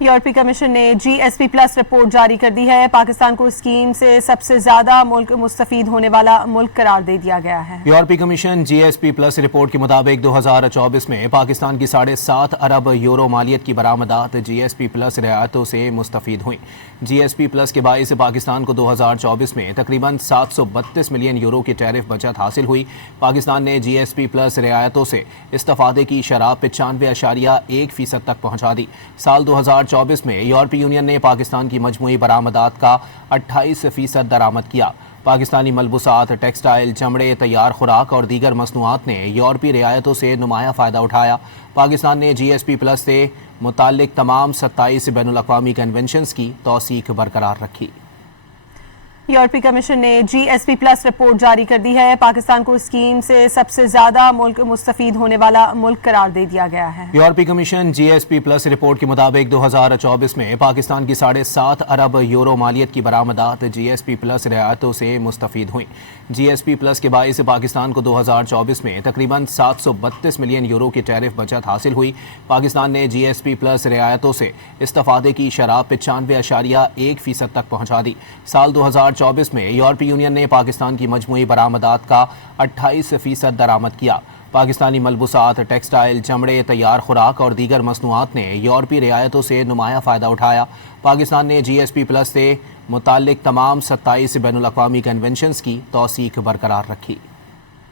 یورپی کمیشن نے GSP+ report جاری کر دی ہے۔ پاکستان کو اسکیم سے سب سے زیادہ ملک مستفید ہونے والا ملک قرار دے دیا گیا ہے۔ یورپی کمیشن GSP+ رپورٹ کے مطابق 2024 میں پاکستان کی 7.5 ارب یورو مالیت کی برآمدات GSP+ رعایتوں سے مستفید ہوئیں۔ GSP+ کے باعث پاکستان کو 2024 میں تقریباً 732 ملین یورو کی ٹیرف بچت حاصل ہوئی۔ پاکستان نے GSP+ رعایتوں سے استفادے کی شرح 95.1% تک پہنچا دی۔ سال 2024 میں یورپی یونین نے پاکستان کی مجموعی برآمدات کا 28% درآمد کیا۔ پاکستانی ملبوسات، ٹیکسٹائل، چمڑے، تیار خوراک اور دیگر مصنوعات نے یورپی رعایتوں سے نمایاں فائدہ اٹھایا۔ پاکستان نے GSP+ سے متعلق تمام 27 بین الاقوامی کنونشنز کی توثیق برقرار رکھی۔ یورپی کمیشن نے GSP+ رپورٹ جاری کر دی ہے۔ پاکستان کو اسکیم سے سب سے زیادہ ملک مستفید ہونے والا ملک قرار دے دیا گیا ہے۔ یورپی کمیشن GSP+ رپورٹ کے مطابق 2024 میں پاکستان کی 7.5 ارب یورو مالیت کی برآمدات GSP+ رعایتوں سے مستفید ہوئیں۔ GSP+ کے باعث پاکستان کو 2024 میں تقریباً 732 ملین یورو کی ٹیرف بچت حاصل ہوئی۔ پاکستان نے GSP+ رعایتوں سے استفادے کی شرح 95.1% تک پہنچا دی۔ سال 2024 میں یورپی یونین نے پاکستان کی مجموعی برآمدات کا 28% درآمد کیا۔ پاکستانی ملبوسات، ٹیکسٹائل، چمڑے، تیار خوراک اور دیگر مصنوعات نے یورپی رعایتوں سے نمایاں فائدہ اٹھایا۔ پاکستان نے GSP+ سے متعلق تمام 27 بین الاقوامی کنونشنز کی توثیق برقرار رکھی۔